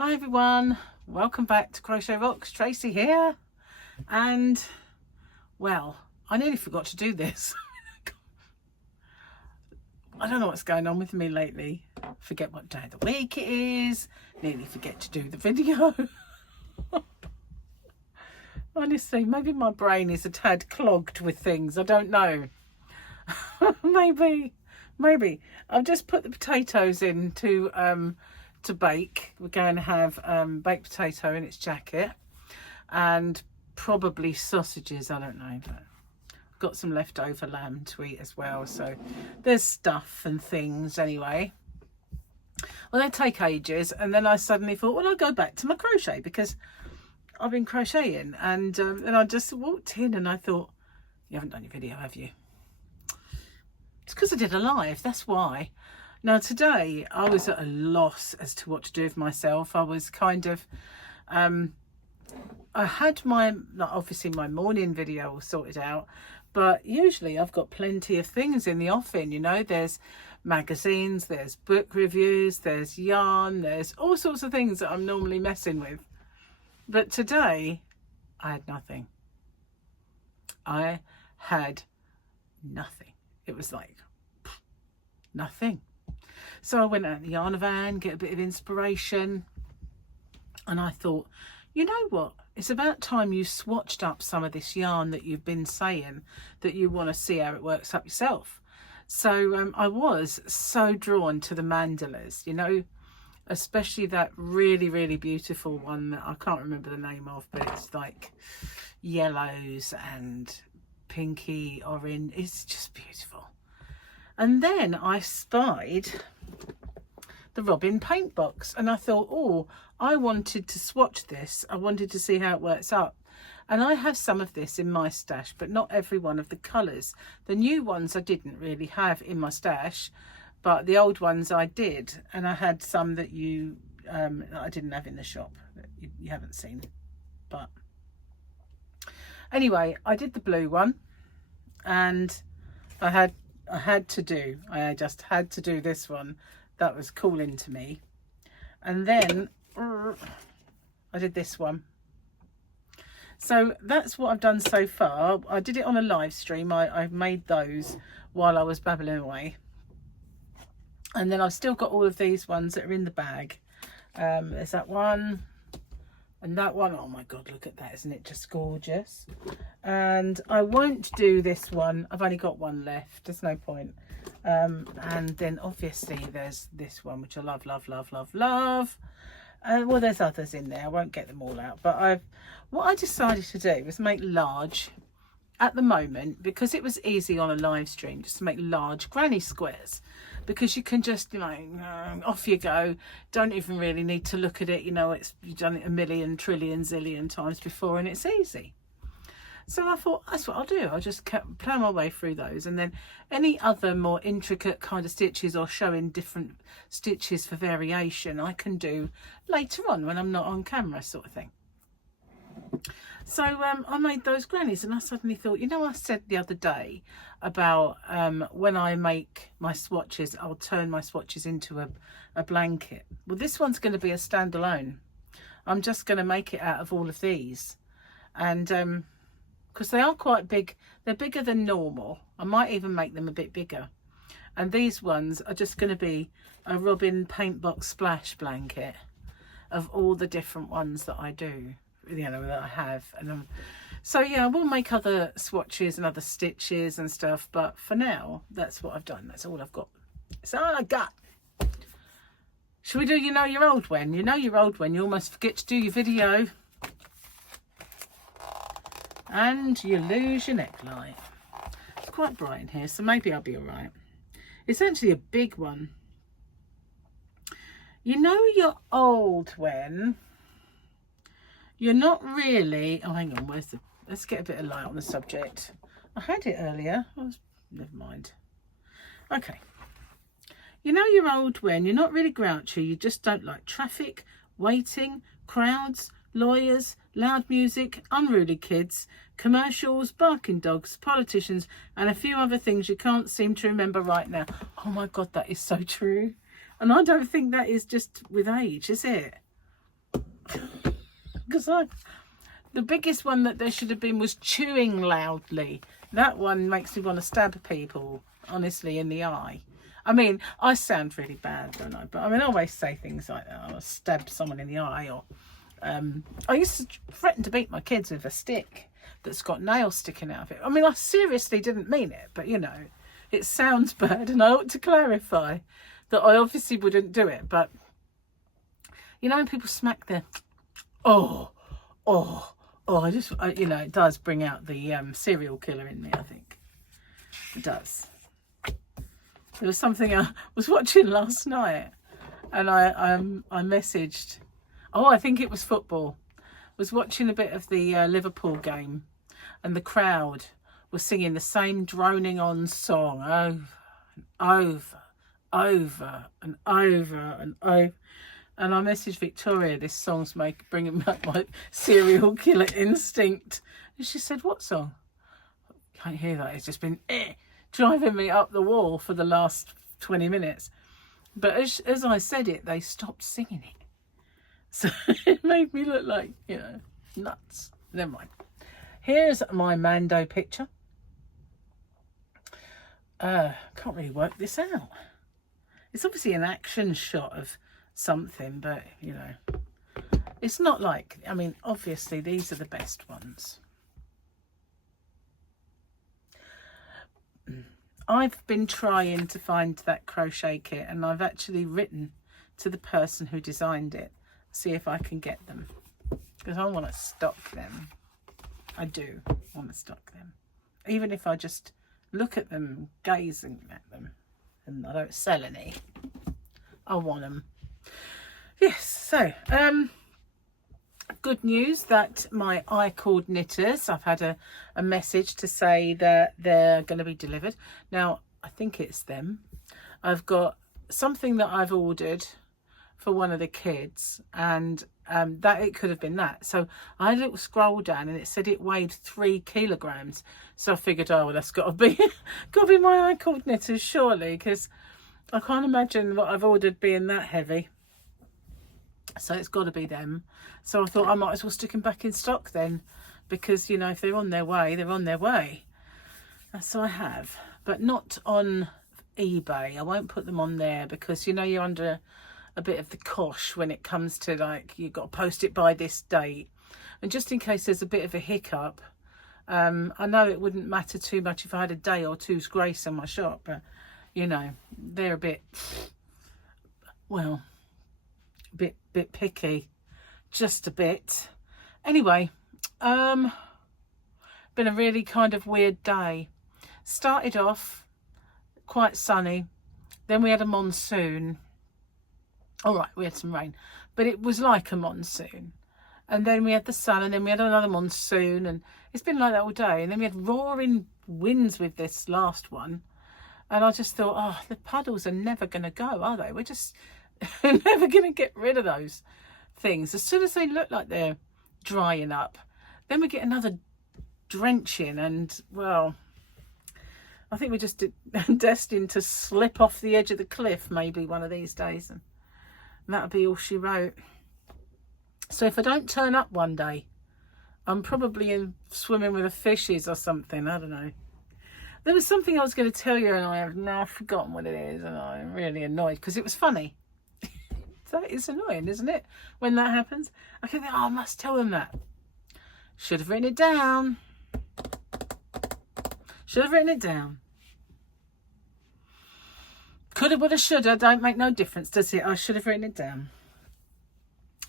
Hi everyone, welcome back to Crochet Rocks. Tracy here, and well, I nearly forgot to do this. I don't know what's going on with me lately. Forget what day of the week it is, nearly forget to do the video. Honestly, maybe my brain is a tad clogged with things, I don't know. maybe I've just put the potatoes in to bake. We're going to have baked potato in its jacket and probably sausages, I don't know, but I've got some leftover lamb to eat as well, so there's stuff and things anyway. Well, they take ages, and then I suddenly thought, well, I'll go back to my crochet because I've been crocheting, and then I just walked in and I thought, you haven't done your video, have you? It's because I did a live, that's why. Now today I was at a loss as to what to do with myself. I was kind of, I had obviously my morning video all sorted out, but usually I've got plenty of things in the offing, you know, there's magazines, there's book reviews, there's yarn, there's all sorts of things that I'm normally messing with. But today I had nothing. I had nothing. It was like nothing. So I went out in the yarn van, get a bit of inspiration, and I thought, you know what, it's about time you swatched up some of this yarn that you've been saying that you want to see how it works up yourself. So I was so drawn to the mandalas, you know, especially that really beautiful one that I can't remember the name of, but it's like yellows and pinky orange. It's just beautiful. And then I spied the Robin paint box, and I thought, oh, I wanted to swatch this. I wanted to see how it works up. And I have some of this in my stash, but not every one of the colours. The new ones I didn't really have in my stash, but the old ones I did. And I had some that I didn't have in the shop that you haven't seen. But anyway, I did the blue one, and I just had to do this one. That was calling to me. And then I did this one. So that's what I've done so far. I did it on a live stream. I made those while I was babbling away. And then I've still got all of these ones that are in the bag. There's that one and that one. Oh my god, look at that, isn't it just gorgeous? And I won't do this one. I've only got one left, there's no point. And then obviously there's this one, which I love. Well, there's others in there, I won't get them all out, but what I decided to do was make large at the moment, because it was easy on a live stream, just to make large granny squares, because you can just, you know, off you go, don't even really need to look at it, you know, you've done it a million trillion zillion times before and it's easy. So I thought, that's what I'll do. I'll just plan my way through those, and then any other more intricate kind of stitches or showing different stitches for variation I can do later on when I'm not on camera, sort of thing. So I made those grannies, and I suddenly thought, you know, I said the other day about when I make my swatches, I'll turn my swatches into a blanket. Well, this one's going to be a standalone. I'm just going to make it out of all of these, and because they are quite big, they're bigger than normal. I might even make them a bit bigger. And these ones are just going to be a Robin paint box splash blanket of all the different ones that I do, you know, that I have. And so yeah, I will make other swatches and other stitches and stuff, but for now that's what I've done. That's all I've got. That's all I got. Shall we do you know you're old when? You know you're old when you almost forget to do your video and you lose your neckline. It's quite bright in here, so maybe I'll be all right. It's actually a big one. You know you're old when you're not really, oh hang on, let's get a bit of light on the subject. I had it earlier, never mind. Okay. You know you're old when you're not really grouchy, you just don't like traffic, waiting, crowds, lawyers, loud music, unruly kids, commercials, barking dogs, politicians, and a few other things you can't seem to remember right now. Oh my god, that is so true. And I don't think that is just with age, is it? because the biggest one that there should have been was chewing loudly. That one makes me want to stab people, honestly, in the eye. I mean, I sound really bad, don't I? But I mean, I always say things like that. I'll stab someone in the eye, or I used to threaten to beat my kids with a stick that's got nails sticking out of it. I mean, I seriously didn't mean it, but you know, it sounds bad, and I ought to clarify that I obviously wouldn't do it. But you know, when people smack their you know, it does bring out the serial killer in me, I think. It does. There was something I was watching last night, and I messaged, I think it was football. Was watching a bit of the Liverpool game, and the crowd was singing the same droning on song over and over and over. And I messaged Victoria, this song's bringing back my serial killer instinct. And she said, what song? Can't hear that. It's just been driving me up the wall for the last 20 minutes. But as I said it, they stopped singing it. So it made me look like, you know, nuts. Never mind. Here's my Mando picture. Can't really work this out. It's obviously an action shot of something, but you know, it's not like, I mean, obviously these are the best ones. I've been trying to find that crochet kit, and I've actually written to the person who designed it, see if I can get them, because I want to stock them. I do want to stock them, even if I just look at them, gazing at them, and I don't sell any. I want them. Yes, so good news that my I-cord knitters, I've had a message to say that they're going to be delivered. Now, I think it's them. I've got something that I've ordered for one of the kids, and that it could have been that. So I had a little scroll down, and it said it weighed 3 kilograms. So I figured, oh, well, that's got to be my I-cord knitters, surely, because I can't imagine what I've ordered being that heavy. So it's got to be them. So I thought I might as well stick them back in stock then, because, you know, if they're on their way, they're on their way. And so I have, but not on eBay. I won't put them on there because, you know, you're under a bit of the cosh when it comes to, like, you've got to post it by this date. And just in case there's a bit of a hiccup, I know it wouldn't matter too much if I had a day or two's grace in my shop, but, you know, they're a bit, well, bit picky, just a bit. Anyway, been a really kind of weird day. Started off quite sunny, then we had a monsoon. All right, we had some rain, but it was like a monsoon. And then we had the sun, and then we had another monsoon, and it's been like that all day. And then we had roaring winds with this last one, and I just thought, oh, the puddles are never going to go, are they? We're just never going to get rid of those things. As soon as they look like they're drying up, then we get another drenching, and, well, I think we're just destined to slip off the edge of the cliff maybe one of these days, and that'll be all she wrote. So if I don't turn up one day, I'm probably swimming with the fishes or something. I don't know. There was something I was going to tell you, and I have now forgotten what it is, and I'm really annoyed because it was funny. That is annoying, isn't it? When that happens, I can think, oh, I must tell them that. Should have written it down. Should have written it down. Coulda, woulda, shoulda, don't make no difference, does it? I should have written it down.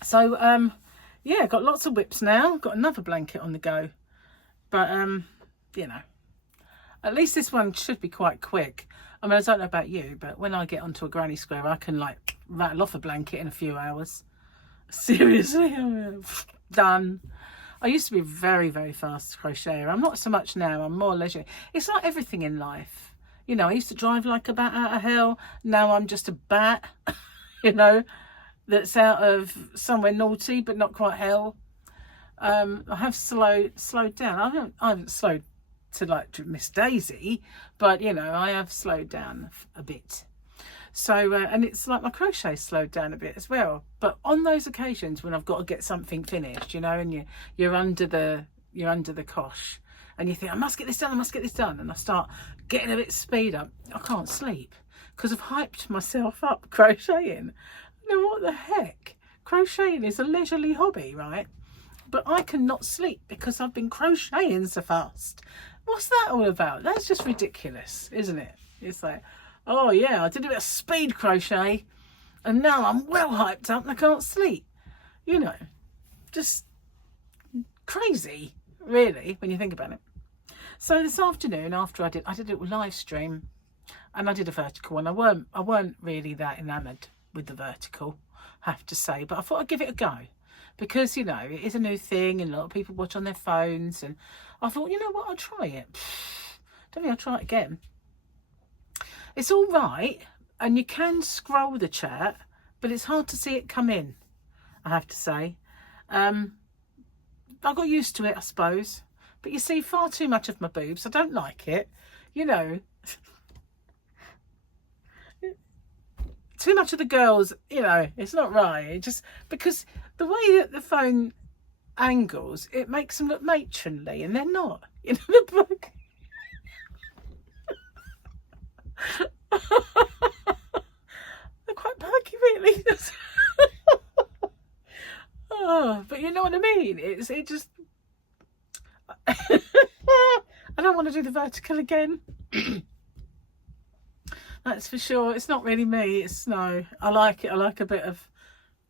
So, yeah, got lots of whips now. Got another blanket on the go. But, you know, at least this one should be quite quick. I mean, I don't know about you, but when I get onto a granny square, I can, like, rattle off a blanket in a few hours. Seriously, done. I used to be very, very fast crocheter. I'm not so much now. I'm more leisurely. It's like everything in life. You know, I used to drive like a bat out of hell. Now I'm just a bat, you know, that's out of somewhere naughty, but not quite hell. I have slowed down. I haven't slowed to like Miss Daisy, but, you know, I have slowed down a bit. So and it's like my crochet slowed down a bit as well. But on those occasions when I've got to get something finished, you know, and you're under the cosh, and you think, I must get this done, I must get this done, and I start getting a bit speed up, I can't sleep because I've hyped myself up crocheting. Now what the heck? Crocheting is a leisurely hobby, right? But I cannot sleep because I've been crocheting so fast. What's that all about? That's just ridiculous, isn't it? It's like, oh yeah, I did a bit of speed crochet and now I'm well hyped up and I can't sleep. You know, just crazy, really, when you think about it. So this afternoon, after I did a little live stream and I did a vertical, and I weren't really that enamoured with the vertical, I have to say, but I thought I'd give it a go. Because, you know, it is a new thing and a lot of people watch on their phones. And I thought, you know what, I'll try it. Don't think I'll try it again. It's all right. And you can scroll the chat, but it's hard to see it come in, I have to say. I got used to it, I suppose. But you see far too much of my boobs. I don't like it. You know, too much of the girls, you know, it's not right. It just, because the way that the phone angles, it makes them look matronly, and they're not. You know, the book. They're quite perky, really. Oh, but you know what I mean? It just. I don't want to do the vertical again. That's for sure. It's not really me. It's no. I like it. I like a bit of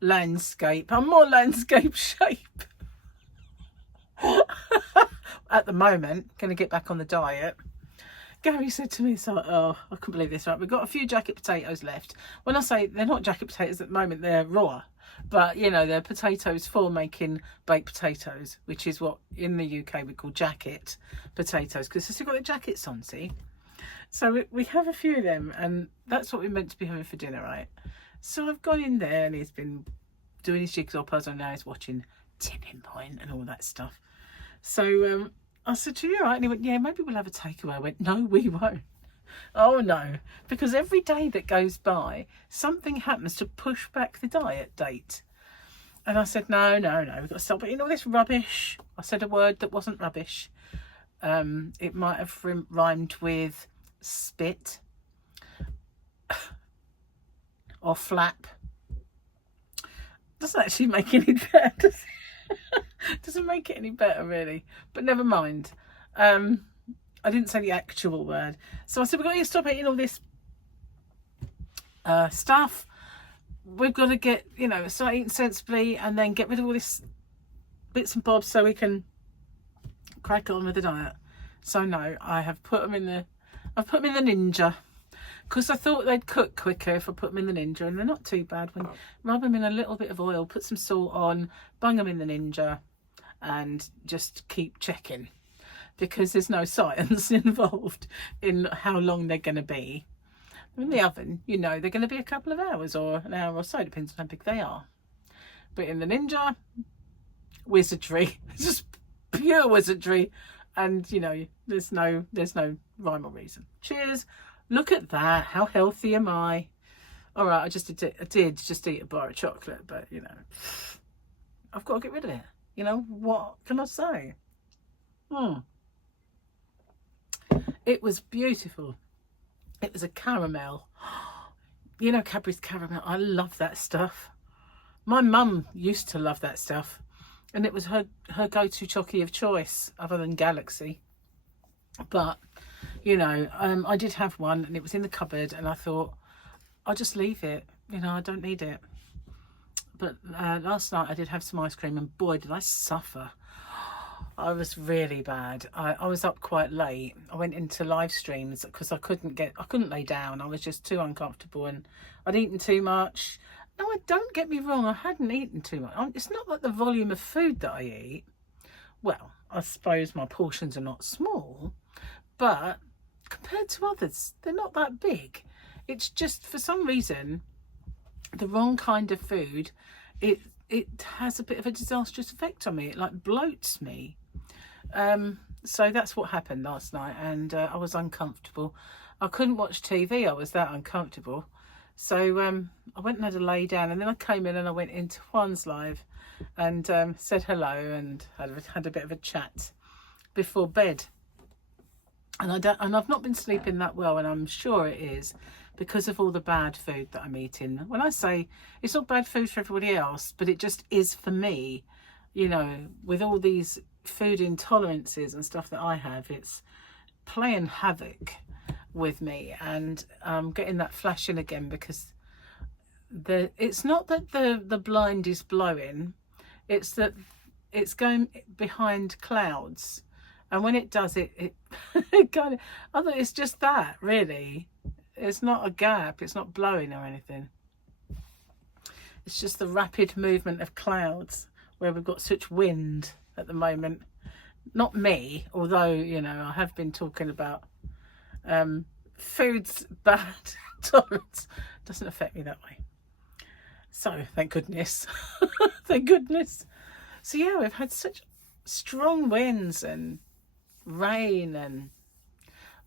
landscape. I'm more landscape shape at the moment. Gonna get back on the diet. Gary said to me, so, oh, I couldn't believe this, right? We've got a few jacket potatoes left. When I say they're not jacket potatoes at the moment, they're raw. But, you know, they're potatoes for making baked potatoes, which is what in the UK we call jacket potatoes, because they've still got the jackets on, see? So we have a few of them, and that's what we're meant to be having for dinner, right? So I've gone in there, and he's been doing his jigsaw puzzle, and now he's watching Tipping Point and all that stuff. So I said to you, right? And he went, yeah, maybe we'll have a takeaway. I went, no, we won't. Oh no, because every day that goes by, something happens to push back the diet date. And I said, no, we've got to stop eating all this rubbish. I said a word that wasn't rubbish. It might have rhymed with spit or flap. Doesn't actually make any better. Doesn't make it any better, really. But never mind. I didn't say the actual word. So I said, we've got to stop eating all this stuff. We've got to get, you know, start eating sensibly and then get rid of all this bits and bobs so we can crack on with the diet. So no, I've put them in the Ninja, because I thought they'd cook quicker if I put them in the Ninja, and they're not too bad. When rub them in a little bit of oil, put some salt on, bung them in the Ninja, and just keep checking, because there's no science involved in how long they're going to be. In the oven, you know, they're going to be a couple of hours or an hour or so, depends on how big they are. But in the Ninja, wizardry, just pure wizardry, and you know, there's no rhyme or reason. Cheers. Look at that. How healthy am I? All right, I did just eat a bar of chocolate, but you know, I've got to get rid of it. You know, what can I say? It was beautiful. It was a caramel. You know, Cadbury's caramel. I love that stuff. My mum used to love that stuff, and it was her go-to chocolate of choice, other than Galaxy. But you know, I did have one, and it was in the cupboard, and I thought, I'll just leave it. You know, I don't need it. But last night I did have some ice cream, and boy, did I suffer. I was really bad. I was up quite late. I went into live streams because I couldn't lay down. I was just too uncomfortable, and I'd eaten too much. No, don't get me wrong, I hadn't eaten too much. It's not like the volume of food that I eat. Well, I suppose my portions are not small, but compared to others, they're not that big. It's just, for some reason, the wrong kind of food, it has a bit of a disastrous effect on me. It like bloats me. So that's what happened last night, and I was uncomfortable. I couldn't watch TV. I was that uncomfortable. So I went and had a lay down, and then I came in and I went into Juan's live and said hello and had a bit of a chat before bed. And I've not been sleeping that well, and I'm sure it is because of all the bad food that I'm eating. When I say it's not bad food for everybody else, but it just is for me, you know, with all these food intolerances and stuff that I have, it's playing havoc with me, and getting that flashing again because it's not that the blind is blowing, it's that it's going behind clouds, and when it does it kind of, it's just that, really. It's not a gap, it's not blowing or anything, it's just the rapid movement of clouds where we've got such wind at the moment. Not me, although, you know, I have been talking about food's bad tolerance. Doesn't affect me that way, so thank goodness. Thank goodness. So yeah, we've had such strong winds and rain, and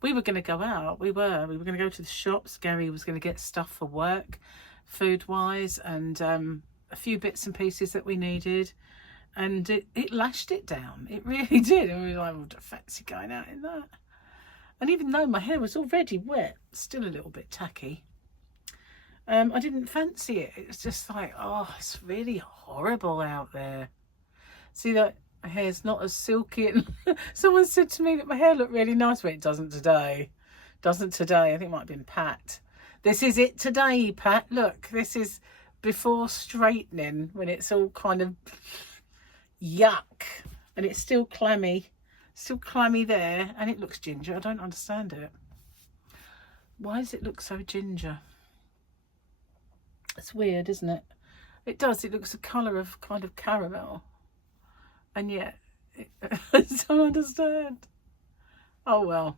we were going to go out. We were going to go to the shops. Gary was going to get stuff for work, food wise, and a few bits and pieces that we needed, and it lashed it down. It really did. And we were like, well, don't fancy going out in that. And even though my hair was already wet, still a little bit tacky, I didn't fancy it. It was just like, oh, it's really horrible out there. See that my hair's not as silky. And someone said to me that my hair looked really nice, but it doesn't today. Doesn't today. I think it might have been Pat. This is it today, Pat. Look, this is before straightening, when it's all kind of yuck and it's still clammy. Still clammy there, and it looks ginger. I don't understand it. Why does it look so ginger? It's weird, isn't it? It does. It looks a colour of kind of caramel, and yet I don't understand. Oh well.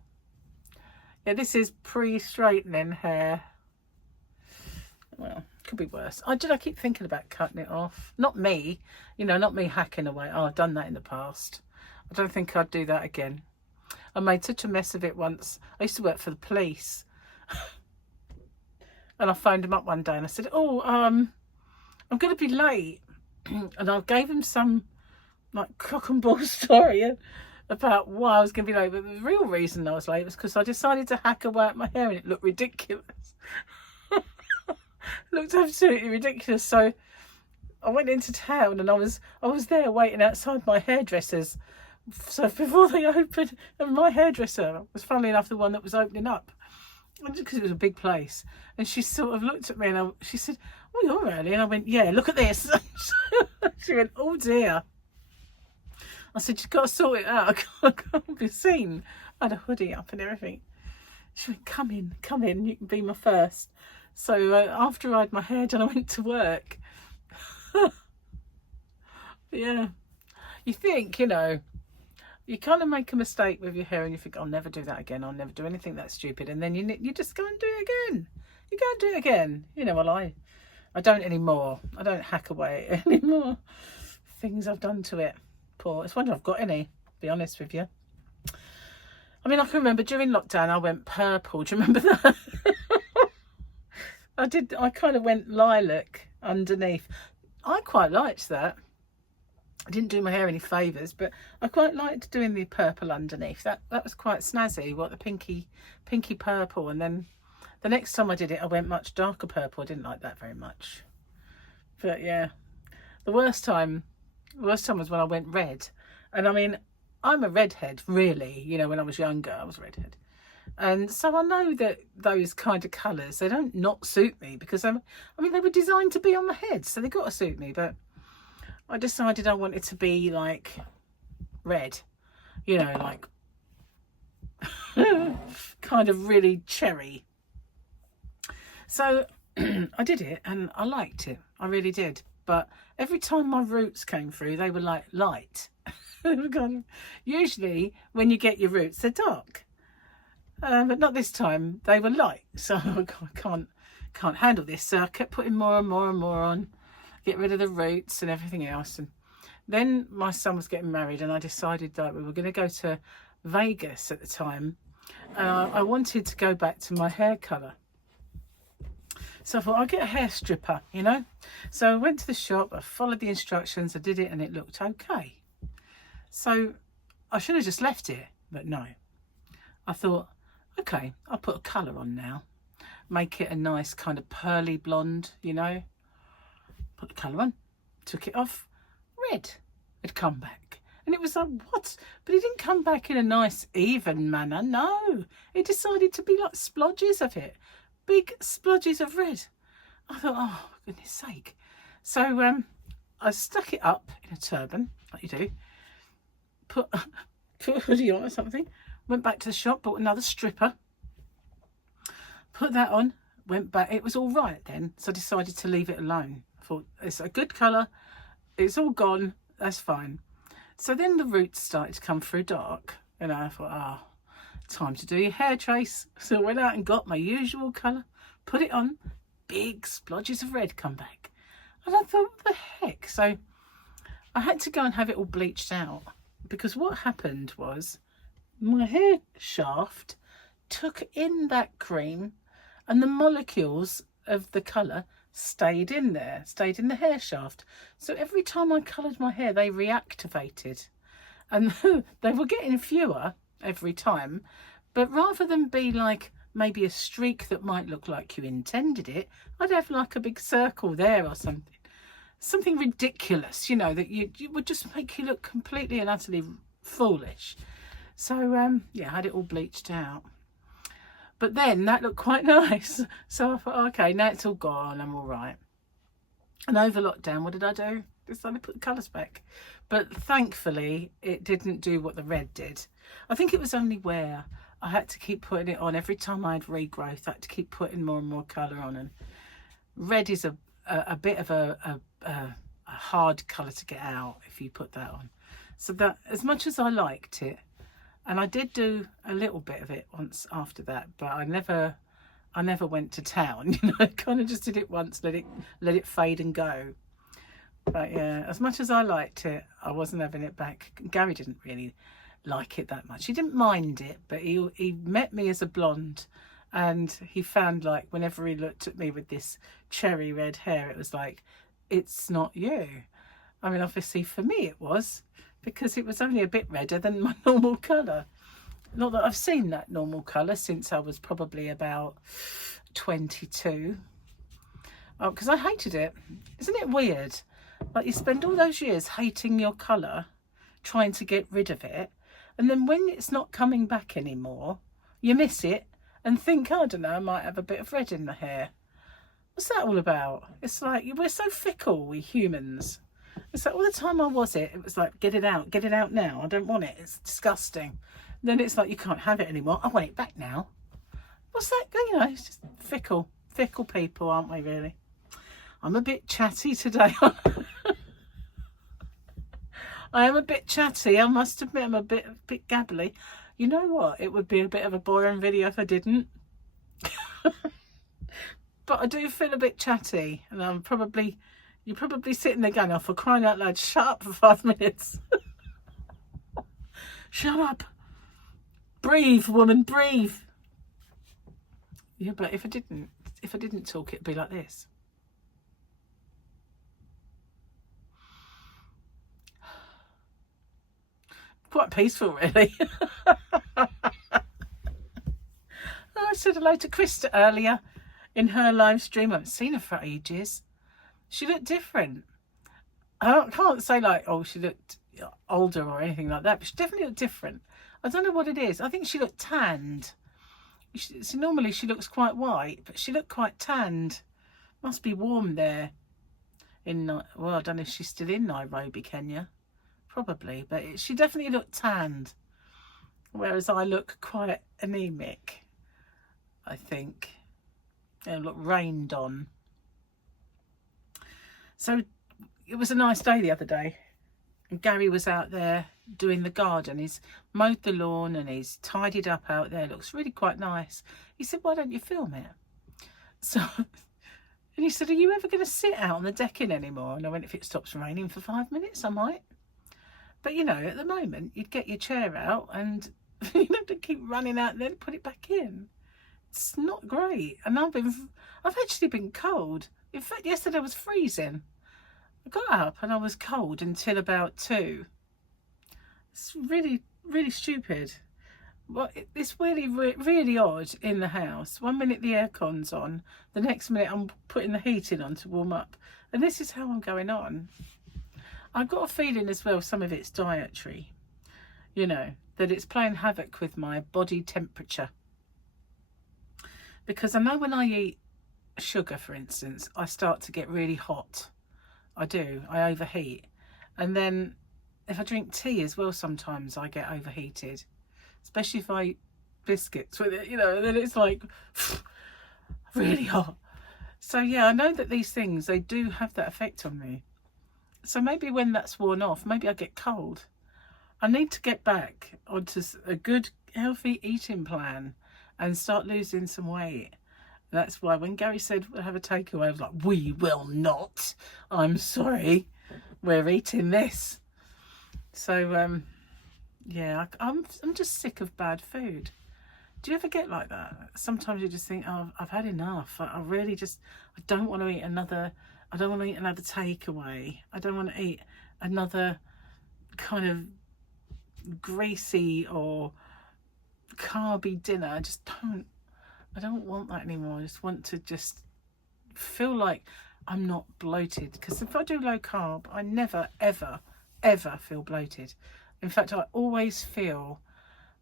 Yeah, this is pre-straightening hair. Well, could be worse. I keep thinking about cutting it off. Not me, you know, not me hacking away. Oh, I've done that in the past. I don't think I'd do that again. I made such a mess of it once. I used to work for the police. And I phoned him up one day and I said, oh, I'm going to be late. And I gave him some like cock and ball story about why I was going to be late. But the real reason I was late was because I decided to hack away at my hair and it looked ridiculous. It looked absolutely ridiculous. So I went into town and I was there waiting outside my hairdresser's. So before they opened, and my hairdresser was, funnily enough, the one that was opening up, because it was a big place. And she sort of looked at me and she said, oh, you're early. And I went, yeah, look at this. She went, oh dear. I said, you've got to sort it out. I can't be seen. I had a hoodie up and everything. She went, come in, you can be my first. So after I had my hair done, I went to work. Yeah. You think, you know, you kind of make a mistake with your hair and you think, I'll never do that again. I'll never do anything that stupid. And then you just go and do it again. You go and do it again. You know, well, I don't anymore. I don't hack away anymore. Things I've done to it. Poor. It's wonder I've got any, to be honest with you. I mean, I can remember during lockdown, I went purple. Do you remember that? I kind of went lilac underneath. I quite liked that. I didn't do my hair any favours, but I quite liked doing the purple underneath. That was quite snazzy, what, the pinky purple. And then the next time I did it, I went much darker purple. I didn't like that very much. But yeah, the worst time was when I went red. And I mean, I'm a redhead, really. You know, when I was younger, I was a redhead. And so I know that those kind of colours, they don't not suit me, because I mean, they were designed to be on my head, so they got to suit me. But I decided I wanted to be like red, you know, like kind of really cherry. So I did it and I liked it. I really did. But every time my roots came through, they were like light. Usually when you get your roots, they're dark. But not this time. They were light. So I can't handle this. So I kept putting more and more and more on. Get rid of the roots and everything else. And then my son was getting married and I decided that we were going to go to Vegas at the time. I wanted to go back to my hair colour. So I thought, I'll get a hair stripper, you know. So I went to the shop, I followed the instructions, I did it, and it looked okay. So I should have just left it, but no. I thought, okay, I'll put a colour on now. Make it a nice kind of pearly blonde, you know. Put the colour on, took it off, red had come back. And it was like, what? But it didn't come back in a nice, even manner. No, it decided to be like splodges of it. Big splodges of red. I thought, oh, for goodness sake. So I stuck it up in a turban, like you do. Put a hoodie on or something. Went back to the shop, bought another stripper. Put that on, went back. It was all right then, so I decided to leave it alone. I thought, it's a good colour. It's all gone. That's fine. So then the roots started to come through dark. And I thought, time to do your hair trace. So I went out and got my usual colour, put it on, big splodges of red come back. And I thought, what the heck? So I had to go and have it all bleached out, because what happened was my hair shaft took in that cream and the molecules of the colour stayed in there, stayed in the hair shaft. So every time I coloured my hair, they reactivated. And they were getting fewer every time, but rather than be like maybe a streak that might look like you intended it, I'd have like a big circle there or something ridiculous, you know, that you would just make you look completely and utterly foolish. So yeah, I had it all bleached out, but then that looked quite nice. So I thought, okay, now it's all gone, I'm all right. And over lockdown, what did I do? Decided to put the colours back. But thankfully, it didn't do what the red did. I think it was only where I had to keep putting it on. Every time I had regrowth, I had to keep putting more and more colour on. And red is a bit of a hard colour to get out if you put that on. So that, as much as I liked it, and I did do a little bit of it once after that, but I never went to town, you know. Kind of just did it once, let it fade and go. But yeah, as much as I liked it, I wasn't having it back. Gary didn't really like it that much. He didn't mind it, but he met me as a blonde, and he found, like, whenever he looked at me with this cherry red hair, it was like, it's not you. I mean, obviously for me it was, because it was only a bit redder than my normal colour. Not that I've seen that normal colour since I was probably about 22. Oh, because I hated it. Isn't it weird? Like, you spend all those years hating your colour, trying to get rid of it, and then when it's not coming back anymore, you miss it and think, I don't know, I might have a bit of red in the hair. What's that all about? It's like, we're so fickle, we humans. It's like, all the time I was it was like, get it out now, I don't want it, it's disgusting. Then it's like, you can't have it anymore, I want it back now. What's that? You know, it's just fickle people, aren't we, really? I'm a bit chatty today. I am a bit chatty, I must admit. I'm a bit gabbly. You know what? It would be a bit of a boring video if I didn't. But I do feel a bit chatty, and you're probably sitting there going, oh, for crying out loud, shut up for 5 minutes. Shut up. Breathe, woman, breathe. Yeah, but if I didn't talk, it'd be like this. Quite peaceful, really. I said hello to Krista earlier in her live stream. I haven't seen her for ages. She looked different. I can't say like, oh, she looked older or anything like that, but she definitely looked different. I don't know what it is. I think she looked tanned. Normally she looks quite white, but she looked quite tanned. Must be warm there. Well, I don't know if she's still in Nairobi, Kenya. Probably, but she definitely looked tanned. Whereas I look quite anemic, I think. I look rained on. So it was a nice day the other day. And Gary was out there doing the garden. He's mowed the lawn and he's tidied up out there. It looks really quite nice. He said, why don't you film it? So, and he said, are you ever going to sit out on the decking anymore? And I went, if it stops raining for 5 minutes, I might. But, you know, at the moment, you'd get your chair out and you have to keep running out there to put it back in. it's not great. And I've actually been cold. In fact, yesterday was freezing. I got up and I was cold until about 2. It's really, really stupid. Well, it's really, really odd in the house. 1 minute the aircon's on, the next minute I'm putting the heating on to warm up. And this is how I'm going on. I've got a feeling as well, some of it's dietary, you know, that it's playing havoc with my body temperature. Because I know when I eat sugar, for instance, I start to get really hot. I do. I overheat. And then if I drink tea as well, sometimes I get overheated. Especially if I eat biscuits with it, you know, and then it's like really hot. So yeah, I know that these things, they do have that effect on me. So maybe when that's worn off, maybe I get cold. I need to get back onto a good, healthy eating plan and start losing some weight. That's why when Gary said we'll have a takeaway, I was like, we will not. I'm sorry. We're eating this. So, yeah, I'm just sick of bad food. Do you ever get like that? Sometimes you just think, oh, I've had enough. I really just, I don't want to eat another takeaway. I don't want to eat another kind of greasy or carby dinner. I don't want that anymore. I just want to just feel like I'm not bloated. Because if I do low carb, I never, ever, ever feel bloated. In fact, I always feel,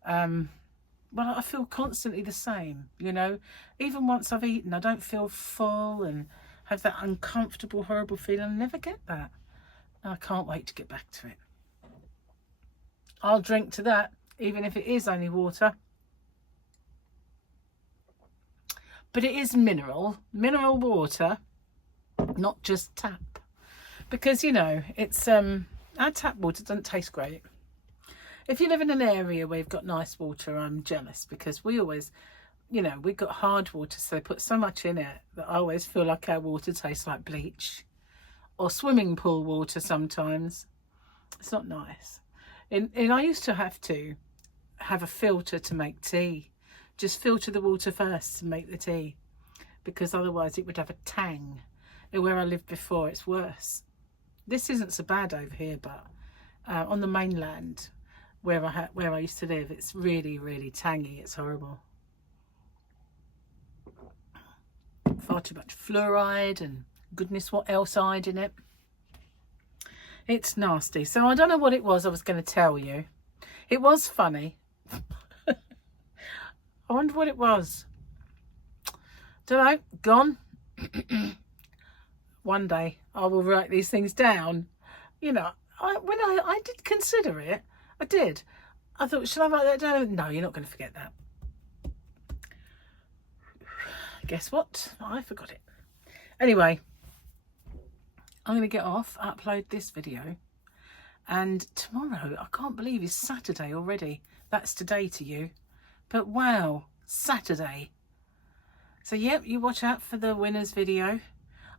I feel constantly the same, you know. Even once I've eaten, I don't feel full and have that uncomfortable, horrible feeling. I never get that. I can't wait to get back to it. I'll drink to that, even if it is only water. But it is mineral water, not just tap. Because, you know, it's our tap water doesn't taste great. If you live in an area where you've got nice water, I'm jealous, because we always, you know, we've got hard water, so they put so much in it that I always feel like our water tastes like bleach or swimming pool water sometimes. It's not nice. And I used to have a filter to make tea. Just filter the water first to make the tea, because otherwise it would have a tang. And where I lived before, it's worse. This isn't so bad over here, but on the mainland, where I used to live, it's really, really tangy. It's horrible. Far too much fluoride and goodness what else eyed in it. It's nasty. So I don't know what it was I was going to tell you. It was funny. I wonder what it was. Don't know. Gone. One day I will write these things down. You know, when I did consider it, I did. I thought, should I write that down? No, you're not going to forget that. Guess what? I forgot it. Anyway, I'm going to get off, upload this video. And tomorrow, I can't believe it's Saturday already. That's today to you. But wow, Saturday. So yep, you watch out for the winners video.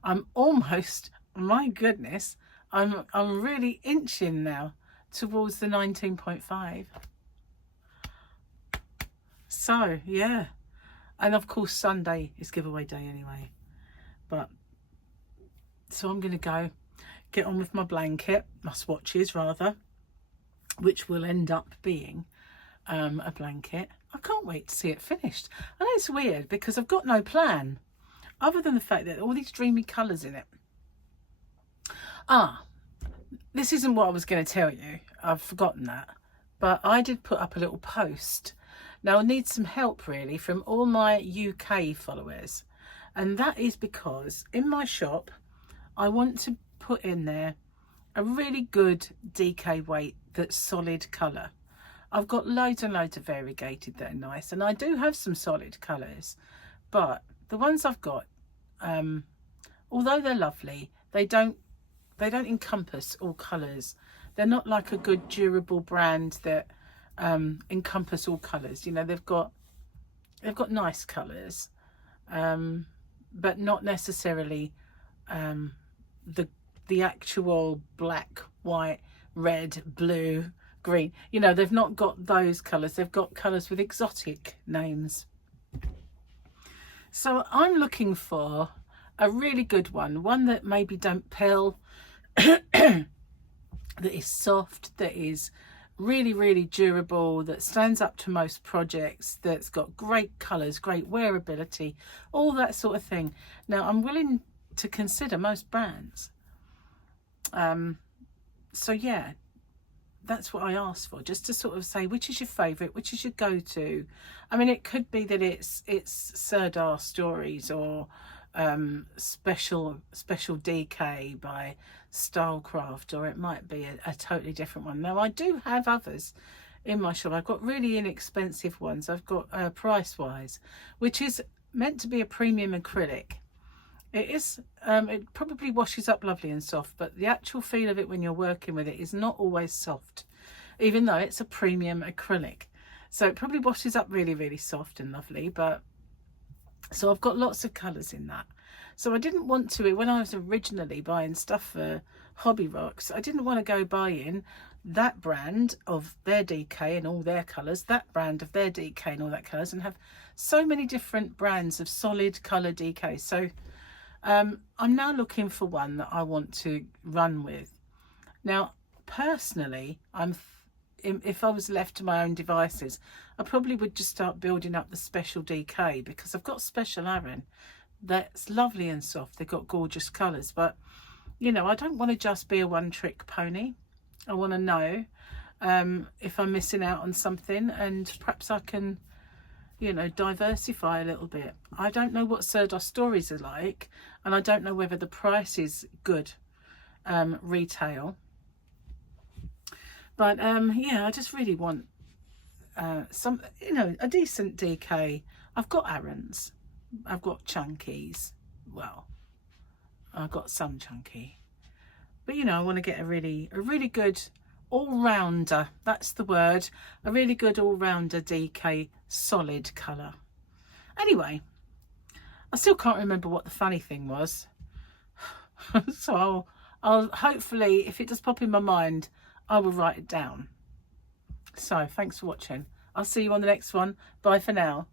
I'm almost, my goodness, I'm really inching now towards the 19.5. So yeah, and of course Sunday is giveaway day anyway. But so I'm gonna go get on with my blanket, my swatches rather, which will end up being a blanket. I can't wait to see it finished. I know it's weird because I've got no plan other than the fact that all these dreamy colours in it. This isn't what I was going to tell you. I've forgotten that. But I did put up a little post. Now I need some help really from all my UK followers. And that is because in my shop, I want to put in there a really good DK weight that's solid colour. I've got loads and loads of variegated that are nice. And I do have some solid colours. But the ones I've got, although they're lovely, they don't encompass all colours. They're not like a good durable brand that encompass all colours. You know, they've got nice colours, but not necessarily the actual black, white, red, blue, green. You know, they've not got those colours. They've got colours with exotic names. So I'm looking for a really good one that maybe don't pill, that is soft, that is really durable, that stands up to most projects, that's got great colours, great wearability, all that sort of thing. Now I'm willing to consider most brands. So yeah, that's what I asked for, just to sort of say which is your favourite, which is your go-to. I mean, it could be that it's Serdar Stories, or special DK by Stylecraft, or it might be a totally different one. Now I do have others in my shop. I've got really inexpensive ones. I've got Price Wise, which is meant to be a premium acrylic. It is, it probably washes up lovely and soft, but the actual feel of it when you're working with it is not always soft, even though it's a premium acrylic. So it probably washes up really soft and lovely. But so I've got lots of colours in that. So I didn't want to, when I was originally buying stuff for Hobby Rocks, I didn't want to go buying that brand of their DK and all their colours, that brand of their DK and all that colours, and have so many different brands of solid colour DK. So I'm now looking for one that I want to run with. Now, personally, if I was left to my own devices, I probably would just start building up the special DK, because I've got Special Aran that's lovely and soft. They've got gorgeous colours, but you know, I don't want to just be a one-trick pony. I want to know if I'm missing out on something, and perhaps I can, you know, diversify a little bit. I don't know what Serdar Stories are like, and I don't know whether the price is good retail. But yeah, I just really want some, you know, a decent DK. I've got Arans, I've got Chunkies. Well, I've got some chunky, but you know, I want to get a really good all-rounder, that's the word, a really good all-rounder DK solid colour. Anyway, I still can't remember what the funny thing was. So I'll hopefully, if it does pop in my mind, I will write it down. So thanks for watching. I'll see you on the next one. Bye for now.